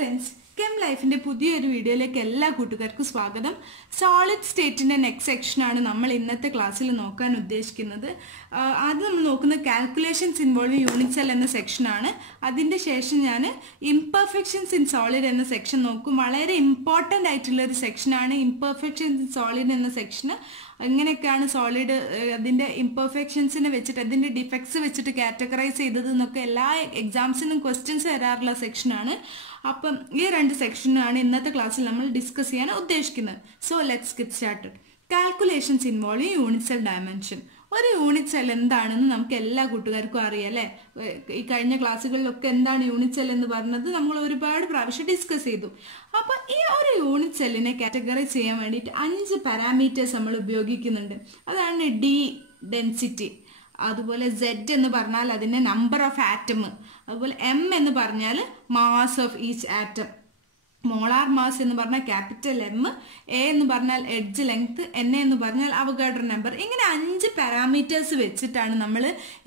Friends, came ലൈഫിന്റെ പുതിയൊരു വീഡിയോയിലേക്ക് എല്ലാ കൂട്ടുകാർക്കും സ്വാഗതം. സോളിഡ് സ്റ്റേറ്റിന്റെ നെക്സ്റ്റ് സെക്ഷനാണ് നമ്മൾ ഇന്നത്തെ ക്ലാസ്സിൽ നോക്കാൻ ഉദ്ദേശിക്കുന്നത്. ആദ്യം നമ്മൾ നോക്കുന്നത് കാൽക്കുലേഷൻസ് ഇൻവോൾവിംഗ് യൂണിറ്റ് സെൽ എന്ന സെക്ഷനാണ്. അതിന്റെ ശേഷം ഞാൻ ഇംപെർഫെക്ഷൻസ് ഇൻ സോളിഡ് എന്ന സെക്ഷൻ നോക്കും. വളരെ ഇമ്പോർട്ടൻ്റ് ആയിട്ടുള്ള ഒരു സെക്ഷനാണ് ഇംപെർഫെക്ഷൻസ് ഇൻ സോളിഡ് എന്ന സെക്ഷന്. എങ്ങനെയൊക്കെയാണ് സോളിഡ് അതിൻ്റെ ഇംപെർഫെക്ഷൻസിനെ വെച്ചിട്ട് അതിൻ്റെ ഡിഫക്ട്സ് വെച്ചിട്ട് കാറ്റഗറൈസ് ചെയ്തത് എന്നൊക്കെ എല്ലാ എക്സാംസിനും ക്വസ്റ്റ്യൻസ് വരാറുള്ള സെക്ഷനാണ്. അപ്പം ഈ രണ്ട് സെക്ഷനാണ് ഇന്നത്തെ ക്ലാസ്സിൽ നമ്മൾ ഡിസ്കസ് ചെയ്യാൻ ഉദ്ദേശിക്കുന്നത്. So let's get started. Calculations involving unit cell dimension. ഒരു യൂണിറ്റ് സെൽ എന്താണെന്ന് നമുക്ക് എല്ലാ കൂട്ടുകാർക്കും അറിയാം അല്ലേ? ഈ കഴിഞ്ഞ ക്ലാസ്സുകളിലൊക്കെ എന്താണ് യൂണിറ്റ് സെൽ എന്ന് പറഞ്ഞത് നമ്മൾ ഒരുപാട് പ്രാവശ്യം ഡിസ്കസ് ചെയ്തു. അപ്പൊ ഈ ഒരു യൂണിറ്റ് സെല്ലിനെ കാറ്റഗറൈസ് ചെയ്യാൻ വേണ്ടിയിട്ട് 5 പാരാമീറ്റേഴ്സ് നമ്മൾ ഉപയോഗിക്കുന്നുണ്ട്. അതാണ് ഡി ഡെൻസിറ്റി, അതുപോലെ സെഡ് എന്ന് പറഞ്ഞാൽ അതിന്റെ നമ്പർ ഓഫ് ആറ്റം, അതുപോലെ എം എന്ന് പറഞ്ഞാൽ mass of each atom, molar mass എന്ന് പറഞ്ഞാൽ ക്യാപിറ്റൽ എം, എ എന്ന് പറഞ്ഞാൽ എഡ്ജ് ലെങ്ത്, എൻ എന്ന് പറഞ്ഞാൽ അവഗാഡ്രോ നമ്പർ. ഇങ്ങനെ 5 പാരാമീറ്റേഴ്സ് വെച്ചിട്ടാണ് നമ്മൾ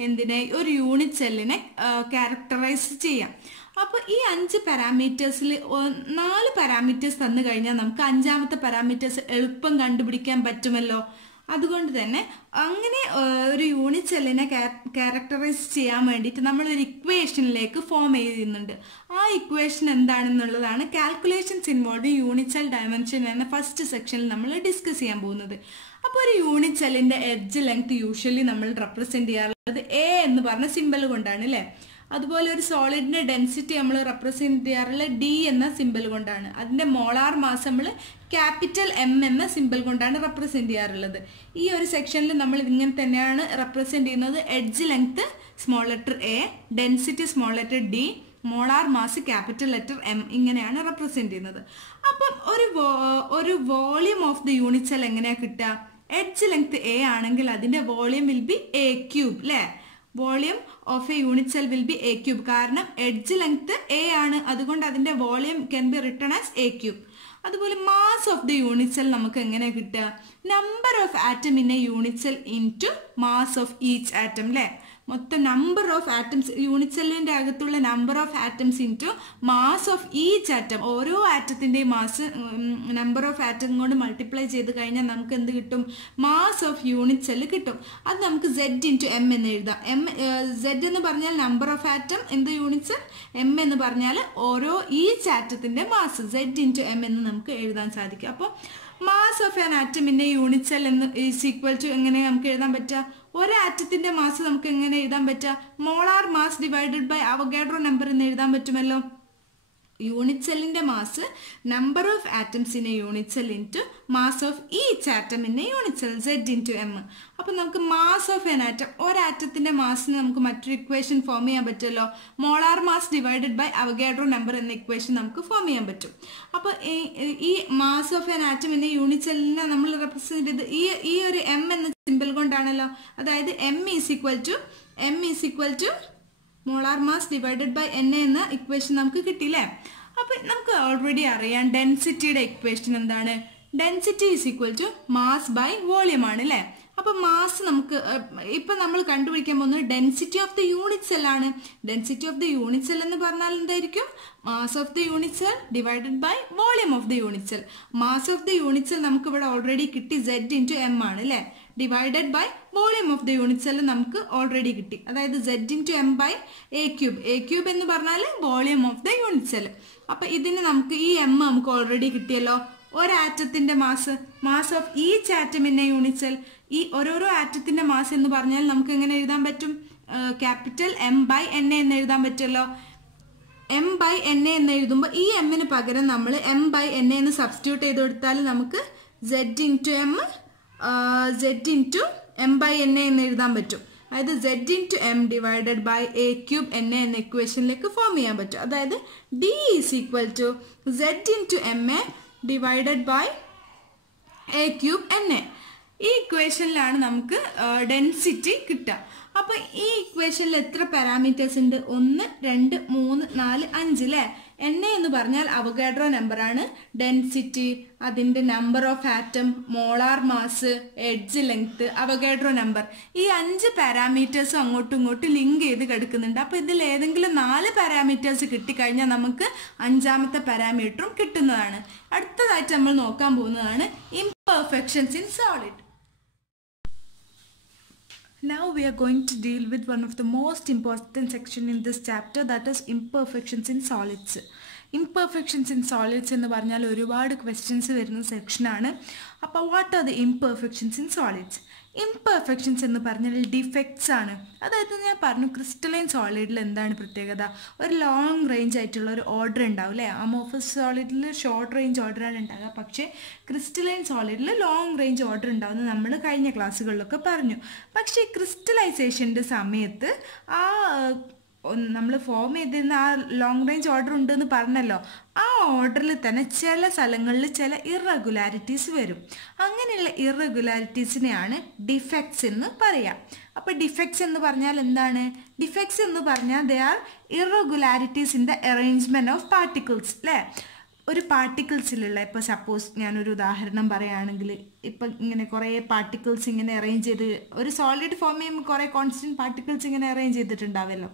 എന്തിനെ ഒരു യൂണിറ്റ് സെല്ലിനെ ക്യാരക്ടറൈസ് ചെയ്യാം. അപ്പോൾ ഈ 5 പാരാമീറ്റേഴ്സിൽ 4 പാരാമീറ്റേഴ്സ് തന്നു കഴിഞ്ഞാൽ നമുക്ക് 5ാമത്തെ പാരാമീറ്റേഴ്സ് എളുപ്പം കണ്ടുപിടിക്കാൻ പറ്റുമല്ലോ. അതുകൊണ്ട് തന്നെ അങ്ങനെ ഒരു യൂണിറ്റ് സെല്ലിനെ ക്യാരക്ടറൈസ് ചെയ്യാൻ വേണ്ടിയിട്ട് നമ്മളൊരു ഇക്വേഷനിലേക്ക് ഫോം ചെയ്യുന്നുണ്ട്. ആ ഇക്വേഷൻ എന്താണെന്നുള്ളതാണ് calculations involving unit cell dimension എന്ന ഫസ്റ്റ് സെക്ഷനിൽ നമ്മൾ ഡിസ്കസ് ചെയ്യാൻ പോകുന്നത്. അപ്പോൾ ഒരു യൂണിറ്റ് സെല്ലിന്റെ എഡ്ജ് ലെങ്ത് യൂഷ്വലി നമ്മൾ റെപ്രസെന്റ് ചെയ്യാറുള്ളത് എ എന്ന് പറഞ്ഞ സിമ്പൽ കൊണ്ടാണ് അല്ലേ? അതുപോലെ ഒരു സോളിഡിന്റെ ഡെൻസിറ്റി നമ്മൾ റെപ്രസെന്റ് ചെയ്യാറുള്ള ഡി എന്ന സിമ്പൽ കൊണ്ടാണ്. അതിന്റെ മോളാർ മാസ് നമ്മൾ ക്യാപിറ്റൽ എം എന്ന സിമ്പൽ കൊണ്ടാണ് റെപ്രസെന്റ് ചെയ്യാറുള്ളത്. ഈ ഒരു സെക്ഷനിൽ നമ്മൾ ഇങ്ങനെ തന്നെയാണ് റെപ്രസെന്റ് ചെയ്യുന്നത്. Edge length small letter A, density small letter D, molar mass capital letter M, ഇങ്ങനെയാണ് റെപ്രസെന്റ് ചെയ്യുന്നത്. അപ്പം ഒരു volume of the unit cell എങ്ങനെയാ കിട്ടുക? എഡ്ജ് ലെങ്ത് എ ആണെങ്കിൽ അതിന്റെ volume will be A cube അല്ലേ? Volume of a unit cell will be A cube. കാരണം എഡ്ജ് ലെങ്ത് എ ആണ്, അതുകൊണ്ട് അതിന്റെ volume can be written as A cube. അതുപോലെ mass of the unit cell നമുക്ക് എങ്ങനെ കിട്ടുക? Number of atom in a unit cell into mass of each atom അല്ലേ? മൊത്തം നമ്പർ ഓഫ് ആറ്റംസ്, യൂണിറ്റ് സെല്ലിന്റെ അകത്തുള്ള number of atoms into mass of each atom. ഓരോ ആറ്റത്തിന്റെയും mass number of atom കൊണ്ട് multiply ചെയ്ത് കഴിഞ്ഞാൽ നമുക്ക് എന്ത് കിട്ടും? മാസ് ഓഫ് യൂണിറ്റ് സെല്ല് കിട്ടും. അത് നമുക്ക് സെഡ് ഇൻറ്റു എം എന്ന് എഴുതാം. സെഡ് എന്ന് പറഞ്ഞാൽ number of atom in the unit cell, M എന്ന് പറഞ്ഞാൽ ഓരോ ഈച്ച് ആറ്റത്തിന്റെ മാസ്, സെഡ് ഇൻറ്റു എം എന്ന് നമുക്ക് എഴുതാൻ സാധിക്കും. അപ്പോൾ mass of an atom in a unit cell എന്ന് ഈസ് ഈക്വൽ ടു എങ്ങനെ നമുക്ക് എഴുതാൻ പറ്റുക? ഒരു ആറ്റത്തിന്റെ മാസ് നമുക്ക് എങ്ങനെ എഴുതാൻ പറ്റുക? Molar mass divided by Avogadro number എന്ന് എഴുതാൻ പറ്റുമല്ലോ. യൂണിറ്റ് സെല്ലിന്റെ mass number of atoms in a unit cell into mass of each atom in a unit cell, Z into M. അപ്പൊ നമുക്ക് മാസ് ഓഫ് എൻ ആറ്റം, ഒരാറ്റത്തിന്റെ മാസിന് നമുക്ക് മറ്റൊരു ഇക്വേഷൻ ഫോം ചെയ്യാൻ പറ്റുമല്ലോ. Molar mass divided by Avogadro number എന്ന equation നമുക്ക് ഫോം ചെയ്യാൻ പറ്റും. അപ്പൊ ഈ mass of an atom in a unit സെല്ലിനെ നമ്മൾ റെപ്രസെന്റ് ചെയ്ത് ഈ ഒരു എം എന്ന സിമ്പിൾ കൊണ്ടാണല്ലോ. അതായത് M is equal to molar mass divided by N എന്ന ഇക്വേഷൻ നമുക്ക് കിട്ടിയില്ലേ? അപ്പൊ നമുക്ക് ഓൾറെഡി അറിയാം ഡെൻസിറ്റിയുടെ ഇക്വേഷൻ എന്താണ്? Density is equal to mass by volume ആണ് അല്ലേ? അപ്പൊ മാസ് നമുക്ക് ഇപ്പൊ നമ്മൾ കണ്ടുപിടിക്കാൻ പോകുന്നത് density of the unit cell ആണ്. Density of the unit cell എന്ന് പറഞ്ഞാൽ എന്തായിരിക്കും? Mass of the unit cell divided by volume of the unit cell. Mass of the unit cell നമുക്ക് ഇവിടെ ഓൾറെഡി കിട്ടി, സെഡ് ഇൻറ്റു എം ആണ് അല്ലേ? Divided by volume of the unit cell നമുക്ക് already കിട്ടി, അതായത് Z into M by A cube. A cube എന്ന് പറഞ്ഞാൽ volume of the unit cell. അപ്പൊ ഇതിന് നമുക്ക് ഈ എം നമുക്ക് ഓൾറെഡി കിട്ടിയല്ലോ. ഒരാറ്റത്തിന്റെ mass of each atom in a unit cell. ഈ ഓരോരോ ആറ്റത്തിന്റെ മാസ് എന്ന് പറഞ്ഞാൽ നമുക്ക് എങ്ങനെ എഴുതാൻ പറ്റും? Capital M by N A എന്ന് എഴുതാൻ പറ്റുമല്ലോ. എം ബൈ എൻ എ എന്ന് എഴുതുമ്പോൾ ഈ എമ്മിന് പകരം നമ്മൾ എം ബൈ എൻ എ എന്ന് സബ്സ്റ്റിറ്റ്യൂട്ട് ചെയ്ത് കൊടുത്താൽ നമുക്ക് Z into M by N A എന്ന് എഴുതാൻ പറ്റും. അതായത് Z into M divided by A cube N A എന്ന ഇക്വേഷനിലേക്ക് ഫോം ചെയ്യാൻ പറ്റും. അതായത് d is equal to Z into M A divided by A cube N A. ഈ ഇക്വേഷനിലാണ് നമുക്ക് ഡെൻസിറ്റി കിട്ടുക. അപ്പൊ ഈ ഇക്വേഷനിൽ എത്ര പാരാമീറ്റേഴ്സ് ഉണ്ട്? 1, 2, 3, 4, 5 അല്ലേ? Na എന്ന് പറഞ്ഞാൽ അവഗാഡ്രോ നമ്പറാണ്, ഡെൻസിറ്റി, അതിൻ്റെ number of atom, molar mass, edge length, Avogadro number, ഈ 5 പാരാമീറ്റേഴ്സും അങ്ങോട്ടും ഇങ്ങോട്ടും ലിങ്ക് ചെയ്ത് കിടക്കുന്നുണ്ട്. അപ്പോൾ ഇതിൽ ഏതെങ്കിലും 4 പാരാമീറ്റേഴ്സ് കിട്ടിക്കഴിഞ്ഞാൽ നമുക്ക് 5ാമത്തെ പാരാമീറ്ററും കിട്ടുന്നതാണ്. അടുത്തതായിട്ട് നമ്മൾ നോക്കാൻ പോകുന്നതാണ് imperfections in solid. Now we are going to deal with one of the most important section in this chapter, that is imperfections in solids. Imperfections in solids എന്ന് പറഞ്ഞാൽ ഒരുപാട് ക്വസ്റ്റ്യൻസ് വരുന്ന സെക്ഷനാണ്. അപ്പോൾ what are the imperfections in solids? Imperfections എന്ന് പറഞ്ഞാൽ defects ആണ്. അതായത് ഞാൻ പറഞ്ഞു ക്രിസ്റ്റലൈൻ സോളിഡിൽ എന്താണ് പ്രത്യേകത, ഒരു ലോങ് റേഞ്ച് ആയിട്ടുള്ള ഒരു ഓർഡർ ഉണ്ടാവും അല്ലേ. അമോർഫസ് സോളിഡിൽ ഷോർട്ട് റേഞ്ച് ഓർഡറാണ് ഉണ്ടാകുക, പക്ഷേ ക്രിസ്റ്റലൈൻ സോളിഡിൽ ലോങ് റേഞ്ച് ഓർഡർ ഉണ്ടാവുമെന്ന് നമ്മൾ കഴിഞ്ഞ ക്ലാസ്സുകളിലൊക്കെ പറഞ്ഞു. പക്ഷേ ക്രിസ്റ്റലൈസേഷൻ്റെ സമയത്ത് ആ നമ്മൾ ഫോം ചെയ്തിരുന്ന ആ ലോങ് റേഞ്ച് ഓർഡർ ഉണ്ടെന്ന് പറഞ്ഞല്ലോ, ആ ഓർഡറിൽ തന്നെ ചില സ്ഥലങ്ങളിൽ ചില ഇറഗുലാരിറ്റീസ് വരും. അങ്ങനെയുള്ള ഇറഗുലാരിറ്റീസിനെയാണ് ഡിഫക്ട്സ് എന്ന് പറയാം. അപ്പോൾ ഡിഫക്ട്സ് എന്ന് പറഞ്ഞാൽ എന്താണ്? ഡിഫക്ട്സ് എന്ന് പറഞ്ഞാൽ they are irregularities in the arrangement of particles അല്ലേ. ഒരു പാർട്ടിക്കിൾസിലുള്ള, ഇപ്പോൾ സപ്പോസ് ഞാനൊരു ഉദാഹരണം പറയുകയാണെങ്കിൽ, ഇപ്പം ഇങ്ങനെ കുറേ പാർട്ടിക്കിൾസ് ഇങ്ങനെ അറേഞ്ച് ചെയ്ത് ഒരു സോളിഡ് ഫോം ചെയ്യുമ്പോൾ കുറേ കോൺസ്റ്റൻറ്റ് പാർട്ടിക്കിൾസ് ഇങ്ങനെ അറേഞ്ച് ചെയ്തിട്ടുണ്ടാവുമല്ലോ.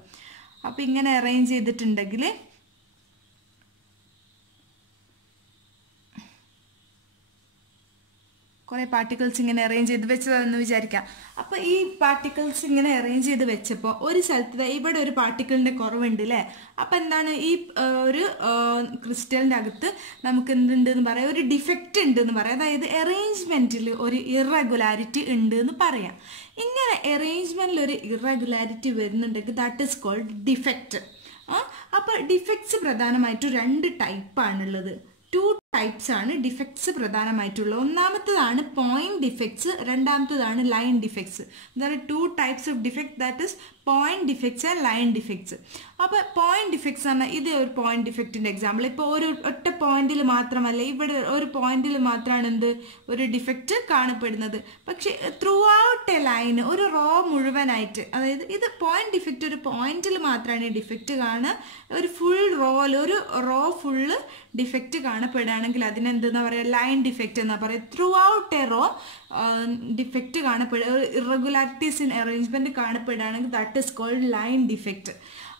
അപ്പോൾ ഇങ്ങനെ അറേഞ്ച് ചെയ്തിട്ടുണ്ടെങ്കിൽ കുറേ പാർട്ടിക്കിൾസ് ഇങ്ങനെ അറേഞ്ച് ചെയ്ത് വെച്ചതാണെന്ന് വിചാരിക്കാം. അപ്പോൾ ഈ പാർട്ടിക്കിൾസ് ഇങ്ങനെ അറേഞ്ച് ചെയ്ത് വെച്ചപ്പോൾ ഒരു സ്ഥലത്ത് ഇവിടെ ഒരു പാർട്ടിക്കിളിൻ്റെ കുറവുണ്ട് അല്ലേ. അപ്പോൾ എന്താണ്, ഈ ഒരു ക്രിസ്റ്റലിൻ്റെ അകത്ത് നമുക്ക് എന്തുണ്ടെന്ന് പറയാം, ഒരു ഡിഫക്റ്റ് ഉണ്ടെന്ന് പറയാം. അതായത് അറേഞ്ച്മെൻറ്റിൽ ഒരു ഇറഗുലാരിറ്റി ഉണ്ട് എന്ന് പറയാം. ഇങ്ങനെ അറേഞ്ച്മെൻറ്റിൽ ഒരു ഇറഗുലാരിറ്റി വരുന്നുണ്ടെങ്കിൽ ദാറ്റ് ഈസ് കോൾഡ് ഡിഫക്റ്റ്. അപ്പോൾ ഡിഫക്ട്സ് പ്രധാനമായിട്ടും 2 ടൈപ്പാണുള്ളത്. 2 ടൈപ്സ് ആണ് ഡിഫക്ട്സ് പ്രധാനമായിട്ടുള്ളത്. ഒന്നാമത്തതാണ് പോയിന്റ് ഡിഫക്ട്സ്, രണ്ടാമത്തതാണ് line defects. There are 2 types of defect, that is point defects and line defects. അപ്പോൾ പോയിന്റ് ഡിഫക്ട്സ് പറഞ്ഞാൽ ഇത് ഒരു പോയിന്റ് ഡിഫക്റ്റിൻ്റെ എക്സാമ്പിൾ. ഇപ്പോൾ ഒറ്റ പോയിന്റിൽ മാത്രമല്ല, ഇവിടെ ഒരു പോയിന്റിൽ മാത്രമാണ് ഒരു ഡിഫക്റ്റ് കാണപ്പെടുന്നത്. പക്ഷേ ത്രൂ ഔട്ട് എ ലൈൻ, ഒരു റോ മുഴുവനായിട്ട്, അതായത് ഇത് പോയിന്റ് ഡിഫക്റ്റ് ഒരു പോയിന്റിൽ മാത്രമാണ് ഈ ഡിഫക്റ്റ് കാണുക. ഒരു ഫുൾ റോയിൽ ഒരു റോ ഫുള്ള് ഡിഫക്റ്റ് കാണപ്പെടുകയാണെങ്കിൽ അതിനെന്തെന്നാ പറയുക, ലൈൻ ഡിഫക്റ്റ് എന്നാ പറയുക. Throughout a row defect കാണപ്പെടുക, ഇറഗുലാരിറ്റീസ് ഇൻ അറേഞ്ച്മെൻറ്റ് കാണപ്പെടുകയാണെങ്കിൽ that is called line defect.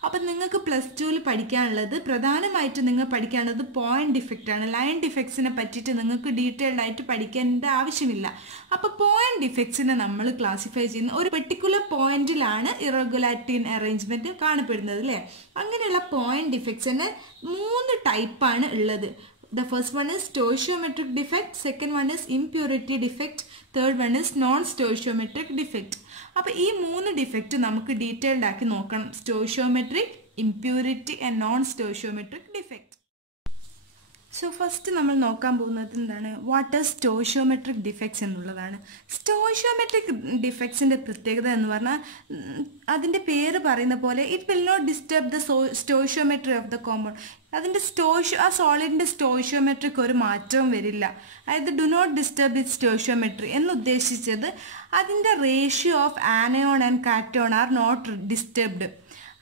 അപ്പം നിങ്ങൾക്ക് +2 പഠിക്കാനുള്ളത്, പ്രധാനമായിട്ടും നിങ്ങൾ പഠിക്കാനുള്ളത് പോയിന്റ് ഡിഫക്റ്റ് ആണ്. ലൈൻ ഡിഫക്ട്സിനെ പറ്റിയിട്ട് നിങ്ങൾക്ക് ഡീറ്റെയിൽഡ് ആയിട്ട് പഠിക്കേണ്ട ആവശ്യമില്ല. അപ്പോൾ പോയിന്റ് ഡിഫക്ട്സിനെ നമ്മൾ ക്ലാസിഫൈ ചെയ്യുന്ന ഒരു പെർട്ടിക്കുലർ പോയിന്റിലാണ് ഇറഗുലാരിറ്റി ഇൻ അറേഞ്ച്മെൻറ്റ് കാണപ്പെടുന്നത് അല്ലേ. അങ്ങനെയുള്ള പോയിന്റ് ഡിഫക്ട്സിന് 3 ടൈപ്പാണ് ഉള്ളത്. The first one is stoichiometric defect, second one is impurity defect, third one is non-stoichiometric defect. അപ്പോൾ ഈ 3 ഡിഫക്റ്റ് നമുക്ക് ഡീറ്റെയിൽഡ് ആക്കി നോക്കണം. സ്റ്റോയിഷ്യോമെട്രിക്, impurity and non സ്റ്റോയിഷ്യോമെട്രിക് defect. So first നമ്മൾ നോക്കാൻ പോകുന്നത് എന്താണ്, വാട്ട് ആർ സ്റ്റോയിഷ്യോമെട്രിക് ഡിഫക്ട്സ് എന്നുള്ളതാണ്. സ്റ്റോയിഷ്യോമെട്രിക് ഡിഫക്ട്സിൻ്റെ പ്രത്യേകത എന്ന് പറഞ്ഞാൽ അതിൻ്റെ പേര് പറയുന്ന പോലെ it will not disturb the stoichiometry of the compound. അതിൻ്റെ ആ സോളിഡിൻ്റെ സ്റ്റോയിഷ്യോമെട്രിക്ക് ഒരു മാറ്റവും വരില്ല. അതായത് do not disturb it stoichiometry എന്ന് ഉദ്ദേശിച്ചത് അതിൻ്റെ ratio of anion and cation are not disturbed.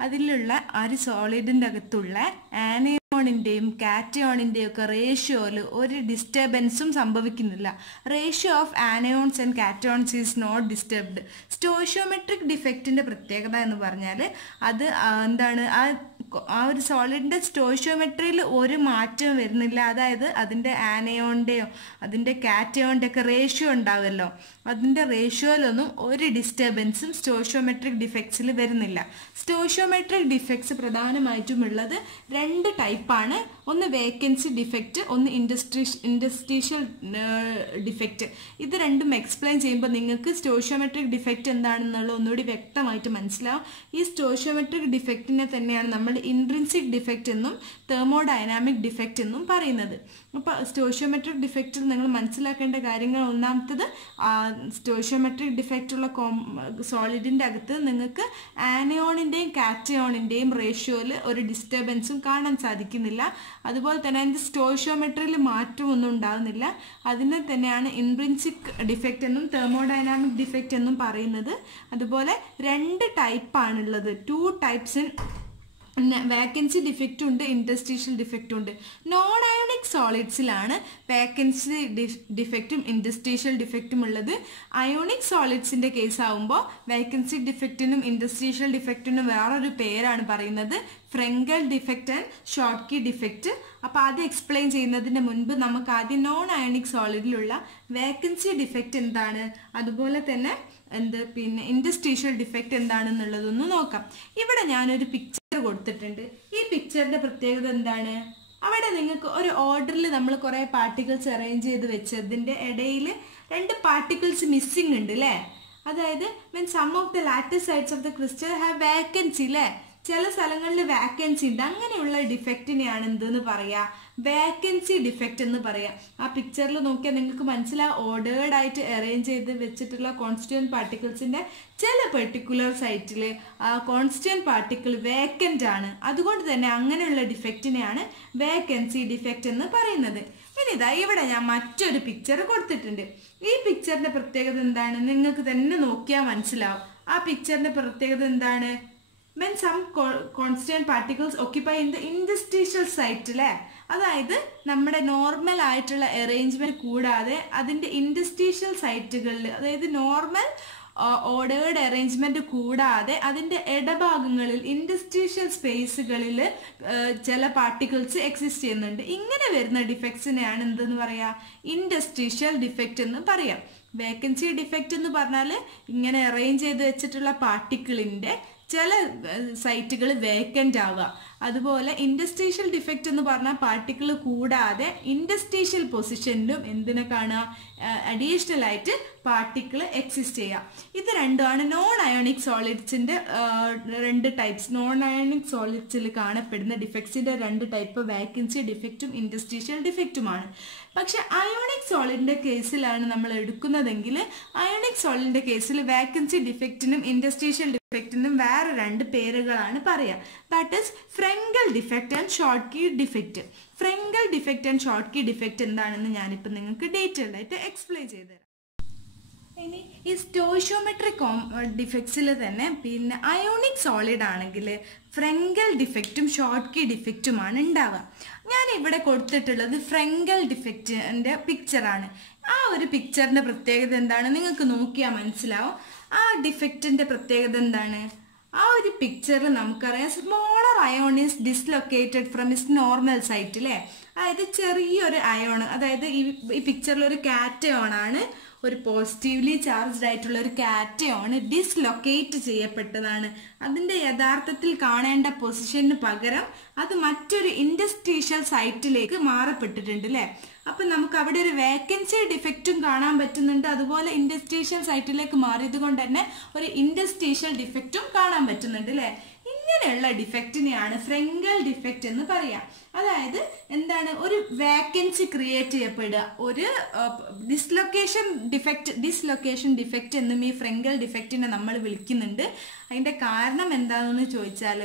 അതിലുള്ള ആ ഒരു സോളിഡിൻ്റെ അകത്തുള്ള ആനയോണിൻ്റെയും കാറ്റയോണിൻ്റെയും ഒക്കെ റേഷ്യോയിൽ ഒരു ഡിസ്റ്റർബൻസും സംഭവിക്കുന്നില്ല. Ratio of anions and cations is not disturbed. Stoichiometric ഡിഫക്റ്റിൻ്റെ പ്രത്യേകത എന്ന് പറഞ്ഞാൽ അത് എന്താണ്, ആ ഒരു സോളിഡിൻ്റെ സ്റ്റോയിഷ്യോമെട്രിയിൽ ഒരു മാറ്റവും വരുന്നില്ല. അതായത് അതിൻ്റെ ആനയോണിൻ്റെയോ അതിൻ്റെ കാറ്റയോണിൻ്റെ ഒക്കെ റേഷ്യോ ഉണ്ടാവുമല്ലോ, അതിൻ്റെ റേഷ്യോയിലൊന്നും ഒരു ഡിസ്റ്റർബൻസും സ്റ്റോയിഷ്യോമെട്രിക് ഡിഫക്ട്സിൽ വരുന്നില്ല. സ്റ്റോയിഷ്യോമെട്രിക് ഡിഫക്ട്സ് പ്രധാനമായിട്ടും ഉള്ളത് 2 ടൈപ്പാണ്. ഒന്ന് വേക്കൻസി ഡിഫക്റ്റ്, ഒന്ന് ഇൻഡസ്ട്രീഷ്യൽ ഡിഫക്റ്റ്. ഇത് രണ്ടും എക്സ്പ്ലെയിൻ ചെയ്യുമ്പോൾ നിങ്ങൾക്ക് സ്റ്റോയിഷ്യോമെട്രിക് ഡിഫക്റ്റ് എന്താണെന്നുള്ളത് ഒന്നുകൂടി വ്യക്തമായിട്ട് മനസ്സിലാവും. ഈ സ്റ്റോയിഷ്യോമെട്രിക് ഡിഫക്റ്റിനെ തന്നെയാണ് നമ്മൾ ഇൻട്രിൻസിക് ഡിഫക്റ്റ് എന്നും തെർമോഡൈനാമിക് ഡിഫക്റ്റ് എന്നും പറയുന്നത്. അപ്പോൾ സ്റ്റോയിഷ്യോമെട്രിക് ഡിഫക്റ്റിൽ നിങ്ങൾ മനസ്സിലാക്കേണ്ട കാര്യങ്ങൾ, ഒന്നാമത്തത് സ്റ്റോയിഷ്യോമെട്രിക് ഡിഫക്റ്റ് ഉള്ള സോളിഡിൻ്റെ അകത്ത് നിങ്ങൾക്ക് ആനയോണിൻ്റെയും കാറ്റയോണിൻ്റെയും റേഷ്യോയിൽ ഒരു ഡിസ്റ്റർബൻസും കാണാൻ സാധിക്കുന്നില്ല. അതുപോലെ തന്നെ അതിൻ്റെ സ്റ്റോയിഷ്യോമെട്രിയിൽ മാറ്റമൊന്നും ഉണ്ടാകുന്നില്ല. അതിനെ തന്നെയാണ് ഇൻട്രിൻസിക് ഡിഫക്റ്റ് എന്നും തെർമോഡൈനാമിക് ഡിഫക്റ്റ് എന്നും പറയുന്നത്. അതുപോലെ 2 ടൈപ്പാണുള്ളത്, 2 ടൈപ്സ് ഇൻ വാക്കൻസി ഡിഫക്റ്റ് ഉണ്ട്, ഇൻറ്റർസ്റ്റീഷ്യൽ ഡിഫക്റ്റ് ഉണ്ട്. നോൺ അയോണിക് സോളിഡ്സിലാണ് വാക്കൻസി ഡിഫക്റ്റും ഇൻറ്റർസ്റ്റീഷ്യൽ ഡിഫക്റ്റും ഉള്ളത്. അയോണിക് സോളിഡ്സിന്റെ കേസ് ആവുമ്പോൾ വാക്കൻസി ഡിഫക്റ്റിനും ഇൻറ്റർസ്റ്റീഷ്യൽ ഡിഫക്റ്റിനും വേറൊരു പേരാണ് പറയുന്നത്, ഫ്രെങ്കൽ ഡിഫക്റ്റ് ആൻഡ് ഷോർട്ട്കി ഡിഫക്റ്റ്. അപ്പോൾ അത് എക്സ്പ്ലെയിൻ ചെയ്യുന്നതിന് മുൻപ് നമുക്ക് ആദ്യം നോൺ അയോണിക് സോളിഡിലുള്ള വാക്കൻസി ഡിഫക്റ്റ് എന്താണ്, അതുപോലെ തന്നെ പിന്നെ ഇൻറ്റർസ്റ്റീഷ്യൽ ഡിഫക്റ്റ് എന്താണെന്നുള്ളതൊന്ന് നോക്കാം. ഇവിടെ ഞാനൊരു പിക്ചർ കൊടുത്തിട്ടുണ്ട്. ഈ പിക്ചറിന്റെ പ്രത്യേകത എന്താണ്? അവിടെ നിങ്ങൾക്ക് ഒരു ഓർഡറിൽ നമ്മൾ കുറേ പാർട്ടിക്കിൾസ് അറേഞ്ച് ചെയ്ത് വെച്ചതിന്റെ ഇടയിൽ 2 പാർട്ടിക്കിൾസ് മിസ്സിംഗ് ഉണ്ട് അല്ലേ? അതായത് when some of the latter sides of the crystal have vacancy അല്ലേ? ചില സ്ഥലങ്ങളിൽ വാക്കൻസി ഉണ്ട്. അങ്ങനെയുള്ള ഡിഫക്റ്റിനെയാണ് എന്തെന്ന് പറയാ? വാക്കൻസി ഡിഫക്റ്റ് എന്ന് പറയാം. ആ പിക്ചറിൽ നോക്കിയാൽ നിങ്ങൾക്ക് മനസ്സിലാവും, ഓർഡേർഡ് ആയിട്ട് അറേഞ്ച് ചെയ്ത് വെച്ചിട്ടുള്ള കോൺസ്റ്റിറ്റ്യൂന്റ് പാർട്ടിക്കിൾസിന്റെ ചില പെർട്ടിക്കുലർ സൈറ്റിൽ ആ കോൺസ്റ്റിറ്റ്യൂന്റ് പാർട്ടിക്കിൾ വേക്കന്റ് ആണ്. അതുകൊണ്ട് തന്നെ അങ്ങനെയുള്ള ഡിഫക്റ്റിനെയാണ് വാക്കൻസി ഡിഫക്റ്റ് എന്ന് പറയുന്നത്. ഇനി ഇതാ ഇവിടെ ഞാൻ മറ്റൊരു പിക്ചർ കൊടുത്തിട്ടുണ്ട്. ഈ പിക്ചറിന്റെ പ്രത്യേകത എന്താണ്? നിങ്ങൾക്ക് തന്നെ നോക്കിയാൽ മനസ്സിലാവും. ആ പിക്ചറിന്റെ പ്രത്യേകത എന്താണ്? when some constant particles occupy in the interstitial site അല്ലേ? അതായത് നമ്മുടെ നോർമൽ ആയിട്ടുള്ള അറേഞ്ച്മെന്റ് കൂടാതെ അതിന്റെ ഇൻറ്റർസ്റ്റീഷ്യൽ സൈറ്റുകളിൽ, അതായത് നോർമൽ ഓർഡേർഡ് അറേഞ്ച്മെന്റ് കൂടാതെ അതിന്റെ ഇടഭാഗങ്ങളിൽ ഇൻറ്റർസ്റ്റീഷ്യൽ സ്പേസുകളിൽ ചില പാർട്ടിക്കിൾസ് എക്സിസ്റ്റ് ചെയ്യുന്നുണ്ട്. ഇങ്ങനെ വരുന്ന ഡിഫക്ട്സിനെയാണ് എന്തെന്ന് പറയാ? ഇൻറ്റർസ്റ്റീഷ്യൽ ഡിഫക്റ്റ് എന്ന് പറയാം. വേക്കൻസി ഡിഫക്റ്റ് എന്ന് പറഞ്ഞാൽ ഇങ്ങനെ അറേഞ്ച് ചെയ്ത് വെച്ചിട്ടുള്ള പാർട്ടിക്കിളിന്റെ ചില സൈറ്റുകൾ വേക്കന്റ് ആവുക. അതുപോലെ ഇൻറ്റർസ്റ്റീഷ്യൽ ഡിഫക്റ്റ് എന്ന് പറഞ്ഞാൽ പാർട്ടിക്കിൾ കൂടാതെ ഇൻറ്റർസ്റ്റീഷ്യൽ പൊസിഷനിലും എന്തിനെ കാണുക? അഡീഷണൽ ആയിട്ട് പാർട്ടിക്കിൾ എക്സിസ്റ്റ് ചെയ്യുക. ഇത് രണ്ടുമാണ് നോൺ അയോണിക് സോളിഡ്സിന്റെ 2 ടൈപ്സ്. നോൺ അയോണിക് സോളിഡ്സിൽ കാണപ്പെടുന്ന ഡിഫക്ട്സിന്റെ 2 ടൈപ്പ് വാക്കൻസി ഡിഫക്റ്റും ഇൻറ്റർസ്റ്റീഷ്യൽ ഡിഫക്റ്റുമാണ്. പക്ഷെ അയോണിക് സോളിഡിന്റെ കേസിലാണ് നമ്മൾ എടുക്കുന്നതെങ്കിൽ അയോണിക് സോളിഡിന്റെ കേസിൽ വാക്കൻസി ഡിഫക്റ്റിനും ഇൻറ്റർസ്റ്റീഷ്യൽ ഡിഫക്റ്റിനും വേറെ 2 പേരുകളാണ് പറയാം. That is Frenkel defect and Schottky defect. Frenkel defect and Schottky defect എന്താണെന്ന് ഞാനിപ്പോൾ നിങ്ങൾക്ക് ഡീറ്റെയിൽഡ് ആയിട്ട് എക്സ്പ്ലെയിൻ ചെയ്തുതരാം. ഇനി ഈ സ്റ്റോയിഷ്യോമെട്രിക് ഡിഫക്ട്സിൽ തന്നെ പിന്നെ അയോണിക് സോളിഡ് ആണെങ്കിൽ ഫ്രെങ്കൽ ഡിഫക്റ്റും ഷോർട്ട്കി ഡിഫക്റ്റുമാണ് ഉണ്ടാവുക. ഞാൻ ഇവിടെ കൊടുത്തിട്ടുള്ളത് ഫ്രെങ്കൽ ഡിഫക്റ്റിന്റെ പിക്ചറാണ്. ആ ഒരു പിക്ചറിന്റെ പ്രത്യേകത എന്താണ്? നിങ്ങൾക്ക് നോക്കിയാൽ മനസ്സിലാവും. ആ ഡിഫക്റ്റിന്റെ പ്രത്യേകത എന്താണ്? ആ ഒരു പിക്ചറിൽ നമുക്കറിയാം, smaller ion is dislocated from its normal site അല്ലേ? അതായത് ചെറിയൊരു അയോൺ, അതായത് ഈ പിക്ചറിൽ ഒരു കാറ്റയോൺ ആണ്, ഒരു പോസിറ്റീവ്ലി ചാർജ്ഡ് ആയിട്ടുള്ള ഒരു കാറ്റയോൺ ഡിസ്ലൊക്കേറ്റ് ചെയ്യപ്പെട്ടതാണ്. അതിന്റെ യഥാർത്ഥത്തിൽ കാണേണ്ട പൊസിഷന് പകരം അത് മറ്റൊരു ഇൻറ്റർസ്റ്റീഷ്യൽ സൈറ്റിലേക്ക് മാറപ്പെട്ടിട്ടുണ്ട് അല്ലേ? അപ്പൊ നമുക്ക് അവിടെ ഒരു വേക്കൻസി ഡിഫക്റ്റും കാണാൻ പറ്റുന്നുണ്ട്. അതുപോലെ ഇൻറ്റർസ്റ്റീഷ്യൽ സൈറ്റിലേക്ക് മാറിയത് കൊണ്ട് തന്നെ ഒരു ഇൻറ്റർസ്റ്റീഷ്യൽ ഡിഫക്റ്റും കാണാൻ പറ്റുന്നുണ്ട് അല്ലേ? ഇങ്ങനെയുള്ള ഡിഫക്റ്റിനെയാണ് ഫ്രെങ്കൽ ഡിഫക്റ്റ് എന്ന് പറയാം. അതായത് എന്താണ്? ഒരു വാക്കൻസി ക്രിയേറ്റ് ചെയ്യപ്പെടുക, ഒരു ഡിസ്ലൊക്കേഷൻ ഡിഫക്റ്റ് എന്നും ഈ ഫ്രെങ്കൽ ഡിഫക്റ്റിനെ നമ്മൾ വിളിക്കുന്നുണ്ട്. അതിന്റെ കാരണം എന്താണെന്ന് ചോദിച്ചാൽ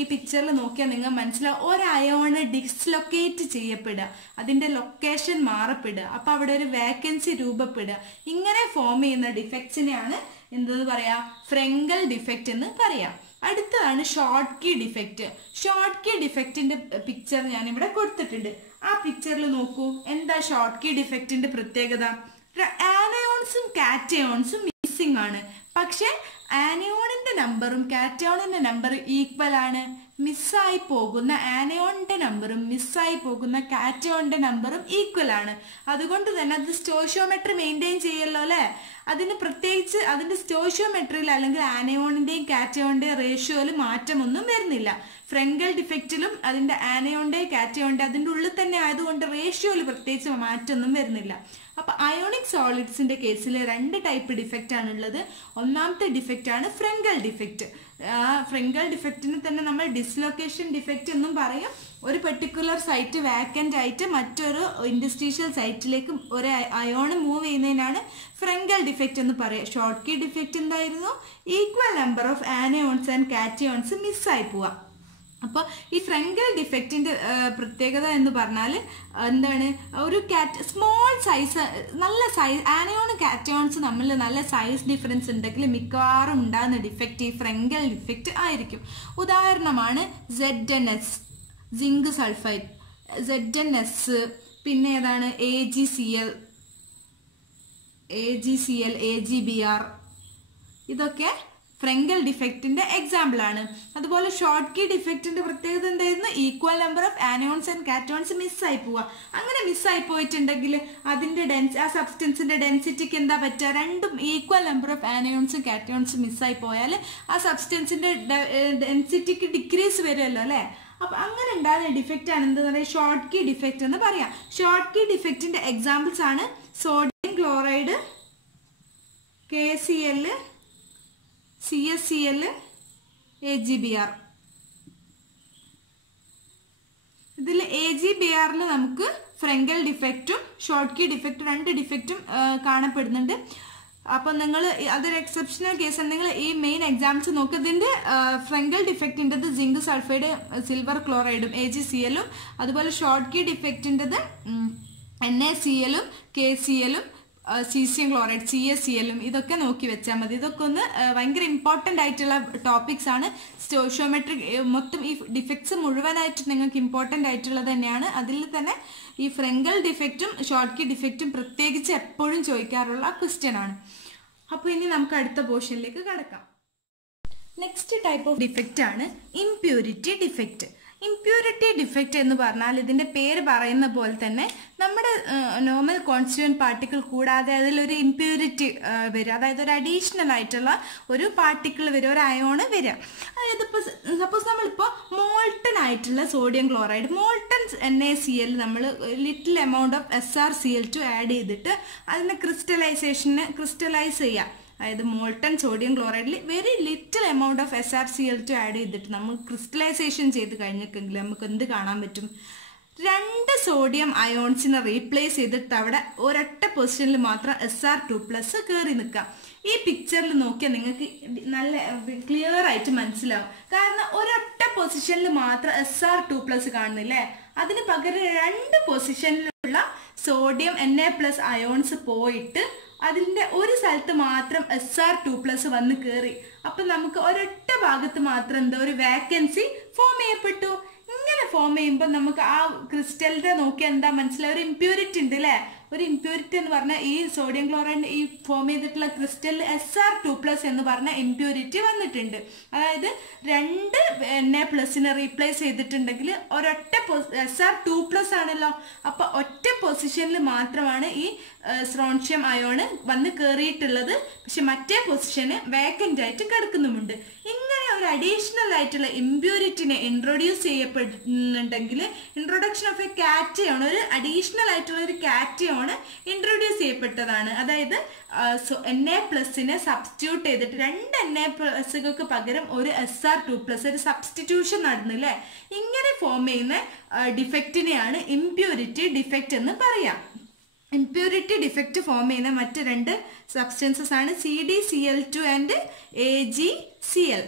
ഈ പിക്ചറിൽ നോക്കിയാൽ നിങ്ങൾ മനസ്സിലാവും, ഒരു അയോണ് ഡിസ്ലൊക്കേറ്റ് ചെയ്യപ്പെടുക, അതിന്റെ ലൊക്കേഷൻ മാറപ്പെടുക, അപ്പൊ അവിടെ ഒരു വാക്കൻസി രൂപപ്പെടുക. ഇങ്ങനെ ഫോം ചെയ്യുന്ന ഡിഫക്ട്സിനെയാണ് എന്തെന്ന് പറയാ? ഫ്രെങ്കൽ ഡിഫക്റ്റ് എന്ന് പറയാം. അടുത്തതാണ് ഷോർട്ട്കി ഡിഫക്റ്റ്. ഷോർട്ട്കി ഡിഫക്റ്റിന്റെ പിക്ചർ ഞാൻ ഇവിടെ കൊടുത്തിട്ടുണ്ട്. ആ പിക്ചറിൽ നോക്കൂ, എന്താ ഷോർട്ട്കി ഡിഫക്റ്റിന്റെ പ്രത്യേകത? ആനയോൺസും കാറ്റയോൺസും മിസ്സിംഗ് ആണ്. പക്ഷെ ആനയോണിന്റെ നമ്പറും കാറ്റയോണിന്റെ നമ്പറും ഈക്വൽ ആണ്. മിസ്സായി പോകുന്ന ആനയോണിന്റെ നമ്പറും മിസ്സായി പോകുന്ന കാറ്റയോണിന്റെ നമ്പറും ഈക്വൽ ആണ്. അതുകൊണ്ട് തന്നെ അത് സ്റ്റോയിഷ്യോമെട്രി മെയിൻറ്റെയിൻ ചെയ്യല്ലോ അല്ലെ? അതിന് പ്രത്യേകിച്ച് അതിന്റെ സ്റ്റോയിഷ്യോമെട്രിയിൽ അല്ലെങ്കിൽ ആനയോണിന്റെയും കാറ്റയോണിന്റെയും റേഷ്യോയിൽ മാറ്റമൊന്നും വരുന്നില്ല. ഫ്രെങ്കൽ ഡിഫക്റ്റിലും അതിന്റെ ആനയോണിന്റെയും കാറ്റയോണിന്റെ അതിന്റെ ഉള്ളിൽ തന്നെ ആയതുകൊണ്ട് റേഷ്യോയിൽ പ്രത്യേകിച്ച് മാറ്റമൊന്നും വരുന്നില്ല. അപ്പൊ അയോണിക് സോളിഡ്സിന്റെ കേസിൽ 2 ടൈപ്പ് ഡിഫക്റ്റ് ആണ് ഉള്ളത്. ഒന്നാമത്തെ ഡിഫക്റ്റ് ആണ് ഫ്രെങ്കൽ ഡിഫക്റ്റ്. ഫ്രെങ്കൽ ഡിഫക്റ്റിന് തന്നെ നമ്മൾ ഡിസ്ലൊക്കേഷൻ ഡിഫക്റ്റ് എന്നും പറയും. ഒരു പെർട്ടിക്കുലർ സൈറ്റ് വാക്കന്റ് ആയിട്ട് മറ്റൊരു ഇൻഡസ്ട്രീഷ്യൽ സൈറ്റിലേക്ക് ഒരു അയോൺ മൂവ് ചെയ്യുന്നതിനാണ് ഫ്രെങ്കൽ ഡിഫക്റ്റ് എന്ന് പറയാം. ഷോർട്ട്കി ഡിഫക്റ്റ് എന്തായിരുന്നു? Equal number of anions and cations മിസ്സായി പോവാ. അപ്പോൾ ഈ ഫ്രങ്കൽ ഡിഫക്റ്റിന്റെ പ്രത്യേകത എന്ന് പറഞ്ഞാൽ എന്താണ്, ഒരു സ്മോൾ സൈസ്, നല്ല സൈസ് ആനയോൺ കാറ്റയോൺസ് തമ്മിൽ നല്ല സൈസ് ഡിഫറൻസ് ഉണ്ടെങ്കിൽ മിക്കവാറും ഉണ്ടാകുന്ന ഡിഫക്റ്റ് ഈ ഫ്രങ്കൽ ഡിഫക്റ്റ് ആയിരിക്കും. ഉദാഹരണമാണ് ZnS സിങ്ക് സൾഫൈഡ്, ZnS, പിന്നെ ഏതാണ് AgCl, AgBr, ഇതൊക്കെ ഫ്രങ്കൽ ഡിഫക്റ്റിന്റെ എക്സാമ്പിൾ ആണ്. അതുപോലെ ഷോർട്ട് കീ ഡിഫക്റ്റിന്റെ പ്രത്യേകത എന്തായിരുന്നു, equal number of anions and cations മിസ്സായി പോവുക. അങ്ങനെ മിസ്സായി പോയിട്ടുണ്ടെങ്കിൽ അതിന്റെ ആ സബ്സ്റ്റൻസിന്റെ ഡെൻസിറ്റിക്ക് എന്താ പറ്റുക, രണ്ടും ഈക്വൽ നമ്പർ ഓഫ് ആനയോൺസും കാറ്റയോൺസും മിസ്സായി പോയാൽ ആ സബ്സ്റ്റൻസിന്റെ ഡെൻസിറ്റിക്ക് ഡിക്രീസ് വരുമല്ലോ അല്ലെ. അപ്പൊ അങ്ങനെ ഉണ്ടാകുന്ന ഡിഫക്റ്റ് ആണ് എന്താ പറയുക, ഷോർട്ട് കീ ഡിഫക്റ്റ് എന്ന് പറയാം. ഷോർട്ട് കീ ഡിഫക്റ്റിന്റെ എക്സാമ്പിൾസ് ആണ് sodium chloride, KCl, CSCl, AgBr. ഇതിൽ AgBrൽ നമുക്ക് ഫ്രങ്കൽ ഡിഫക്റ്റും ഷോർട്ട് കീ ഡിഫക്റ്റും രണ്ട് ഡിഫക്റ്റും കാണപ്പെടുന്നുണ്ട്. അപ്പോൾ നിങ്ങൾ അതൊരു എക്സെപ്ഷണൽ കേസ് നിങ്ങൾ ഈ മെയിൻ എക്സാംസ് നോക്കുക. ഇതിന്റെ ഫ്രങ്കൽ ഡിഫക്റ്റിൻ്റെത് സിങ്ക് സൾഫൈഡ്, സിൽവർ ക്ലോറൈഡും AgClഉം, അതുപോലെ ഷോർട്ട് കീ ഡിഫക്റ്റിൻ്റെത് NaClഉം KClഉം സീസിയം ക്ലോറൈഡ് CSClഉം. ഇതൊക്കെ നോക്കി വെച്ചാൽ മതി. ഇതൊക്കെ ഒന്ന് ഭയങ്കര ഇമ്പോർട്ടൻ്റ് ആയിട്ടുള്ള ടോപ്പിക്സ് ആണ്. സ്റ്റോഷിയോമെട്രിക് മൊത്തം ഈ ഡിഫക്ട്സ് മുഴുവനായിട്ട് നിങ്ങൾക്ക് ഇമ്പോർട്ടൻ്റ് ആയിട്ടുള്ളത് തന്നെയാണ്. അതിൽ തന്നെ ഈ ഫ്രങ്കൽ ഡിഫക്റ്റും ഷോർട്ട് കീ ഡിഫക്റ്റും പ്രത്യേകിച്ച് എപ്പോഴും ചോദിക്കാറുള്ള ക്വസ്റ്റ്യൻ ആണ്. അപ്പോൾ ഇനി നമുക്ക് അടുത്ത പോർഷനിലേക്ക് കടക്കാം. നെക്സ്റ്റ് ടൈപ്പ് ഓഫ് ഡിഫക്റ്റ് ആണ് ഇംപ്യൂരിറ്റി ഡിഫക്റ്റ്. ഇംപ്യൂരിറ്റി ഡിഫക്റ്റ് എന്ന് പറഞ്ഞാൽ ഇതിന്റെ പേര് പറയുന്ന പോലെ തന്നെ നമ്മുടെ നോർമൽ കോൺസ്റ്റിറ്റ്യൂവന്റ് പാർട്ടിക്കിൾ കൂടാതെ അതിലൊരു ഇംപ്യൂരിറ്റി വരിക, അതായത് ഒരു അഡീഷണൽ ആയിട്ടുള്ള ഒരു പാർട്ടിക്കിൾ വരിക, ഒരു അയോണ് വരിക. അതായത് ഇപ്പോൾ സപ്പോസ് നമ്മളിപ്പോൾ മോൾട്ടൺ ആയിട്ടുള്ള സോഡിയം ക്ലോറൈഡ്, മോൾട്ടൺ NaCl നമ്മൾ little amount of SrCl2 add ചെയ്തിട്ട് അതിനെ ക്രിസ്റ്റലൈസ് ചെയ്യുക. അതായത് മോൾട്ടൺ സോഡിയം ക്ലോറൈഡിൽ very little amount of SrCl2 add ചെയ്തിട്ട് നമ്മൾ ക്രിസ്റ്റലൈസേഷൻ ചെയ്ത് കഴിഞ്ഞെങ്കിൽ നമുക്ക് എന്ത് കാണാൻ പറ്റും, രണ്ട് സോഡിയം അയോൺസിനെ റീപ്ലേസ് ചെയ്തിട്ട് അവിടെ ഒരൊറ്റ പൊസിഷനിൽ മാത്രം Sr2+ കയറി നിൽക്കാം. ഈ പിക്ചറിൽ നോക്കിയാൽ നിങ്ങൾക്ക് നല്ല ക്ലിയർ ആയിട്ട് മനസ്സിലാവും. കാരണം ഒരൊറ്റ പൊസിഷനിൽ മാത്രം Sr2+ കാണുന്നില്ലേ, അതിന് പകരം രണ്ട് പൊസിഷനിലുള്ള സോഡിയം Na+ അയോൺസ് പോയിട്ട് അതിന്റെ ഒരു സ്ഥലത്ത് മാത്രം Sr2+ വന്ന് കയറി. അപ്പൊ നമുക്ക് ഒരൊറ്റ ഭാഗത്ത് മാത്രം എന്താ ഒരു വേക്കൻസി ഫോം ചെയ്യപ്പെട്ടു. ഇങ്ങനെ ഫോം ചെയ്യുമ്പോൾ നമുക്ക് ആ ക്രിസ്റ്റലിന്റെ നോക്കിയാൽ എന്താ മനസ്സിലായി, ഒരു ഇംപ്യൂരിറ്റി ഉണ്ട് അല്ലെ. ഒരു ഇംപ്യൂരിറ്റി എന്ന് പറഞ്ഞാൽ ഈ സോഡിയം ക്ലോറൈഡ് ഈ ഫോം ചെയ്തിട്ടുള്ള ക്രിസ്റ്റലിൽ Sr2+ എന്ന് പറഞ്ഞ ഇംപ്യൂരിറ്റി വന്നിട്ടുണ്ട്. അതായത് രണ്ട് Na+ റീപ്ലേസ് ചെയ്തിട്ടുണ്ടെങ്കിൽ ഒരൊറ്റ Sr2+ ആണല്ലോ. അപ്പൊ ഒറ്റ പൊസിഷനിൽ മാത്രമാണ് ഈ സ്ട്രോൺഷ്യം അയോണ് വന്ന് കയറിയിട്ടുള്ളത്. പക്ഷെ മറ്റേ പൊസിഷന് വേക്കന്റ് ആയിട്ട് കിടക്കുന്നുമുണ്ട്. ഇങ്ങനെ ഒരു അഡീഷണൽ ആയിട്ടുള്ള ഇംപ്യൂരിറ്റിനെ ഇൻട്രൊഡ്യൂസ് ചെയ്യപ്പെടുന്നുണ്ടെങ്കിൽ ഇൻട്രൊഡക്ഷൻ ഓഫ് എ കാറ്റയോൺ, ഒരു അഡീഷണൽ ആയിട്ടുള്ള ഒരു കാറ്റയോൺ ഇൻട്രൊഡ്യൂസ് ചെയ്യപ്പെട്ടതാണ്. അതായത് Na+നെ സബ്സ്റ്റിറ്റ്യൂട്ട് ചെയ്തിട്ട് രണ്ട് Na+കൾക്ക് പകരം ഒരു Sr2+, ഒരു സബ്സ്റ്റിറ്റ്യൂഷൻ നടന്നില്ലേ. ഇങ്ങനെ ഫോം ചെയ്യുന്ന ഡിഫക്റ്റിനെയാണ് ഇംപ്യൂരിറ്റി ഡിഫക്റ്റ് എന്ന് പറയാം. ഇംപ്യൂരിറ്റി ഡിഫക്റ്റ് ഫോം ചെയ്യുന്ന മറ്റ് രണ്ട് സബ്സ്റ്റൻസസ് ആണ് CdCl2 and AgCl.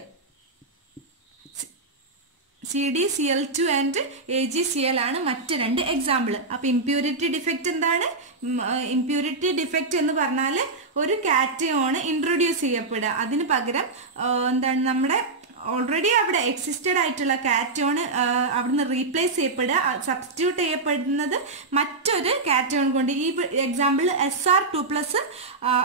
CdCl2 and AgCl ആണ് മറ്റ് രണ്ട് എക്സാമ്പിൾ. അപ്പൊ ഇംപ്യൂരിറ്റി ഡിഫക്റ്റ് എന്താണ്? ഇംപ്യൂരിറ്റി ഡിഫക്റ്റ് എന്ന് പറഞ്ഞാൽ ഒരു കാറ്റയോൺ ഇൻട്രൊഡ്യൂസ് ചെയ്യപ്പെടുക, അതിന് പകരം എന്താണ് നമ്മുടെ ഓൾറെഡി അവിടെ എക്സിസ്റ്റഡ് ആയിട്ടുള്ള കാറ്റയോൺ അവിടുന്ന് റീപ്ലേസ് ചെയ്യപ്പെടുക, സബ്സ്റ്റിറ്റ്യൂട്ട് ചെയ്യപ്പെടുന്നത് മറ്റൊരു കാറ്റയോൺ കൊണ്ട്. ഈ എക്സാമ്പിൾ Sr2+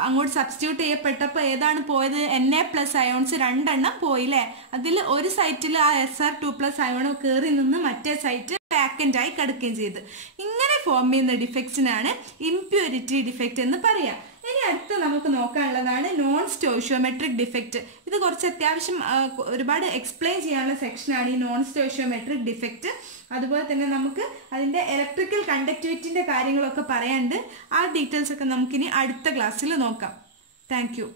അങ്ങോട്ട് സബ്സ്റ്റിറ്റ്യൂട്ട് ചെയ്യപ്പെട്ടപ്പോൾ ഏതാണ് പോയത്, Na+ അയോൺസ് രണ്ടെണ്ണം പോയില്ലേ. അതിൽ ഒരു സൈറ്റിൽ ആ Sr2+ അയോൺ കയറി നിന്ന് മറ്റേ സൈറ്റ് വാക്കന്റ് ആയി കിടക്കുകയും ചെയ്തു. ഇങ്ങനെ ഫോം ചെയ്യുന്ന ഡിഫക്ട്സിനാണ് ഇംപ്യൂരിറ്റി ഡിഫക്റ്റ് എന്ന് പറയാം. ഇനി അടുത്ത് നമുക്ക് നോക്കാനുള്ളതാണ് നോൺ സ്റ്റോയിഷ്യോമെട്രിക് ഡിഫക്റ്റ്. ഇത് കുറച്ച് അത്യാവശ്യം ഒരുപാട് എക്സ്പ്ലെയിൻ ചെയ്യാനുള്ള സെക്ഷനാണ് ഈ നോൺ സ്റ്റോയിഷ്യോമെട്രിക് ഡിഫക്റ്റ്. അതുപോലെ തന്നെ നമുക്ക് അതിന്റെ ഇലക്ട്രിക്കൽ കണ്ടക്ടിവിറ്റിന്റെ കാര്യങ്ങളൊക്കെ പറയാനുണ്ട്. ആ ഡീറ്റെയിൽസ് ഒക്കെ നമുക്കിനി അടുത്ത ക്ലാസ്സിൽ നോക്കാം. Thank you.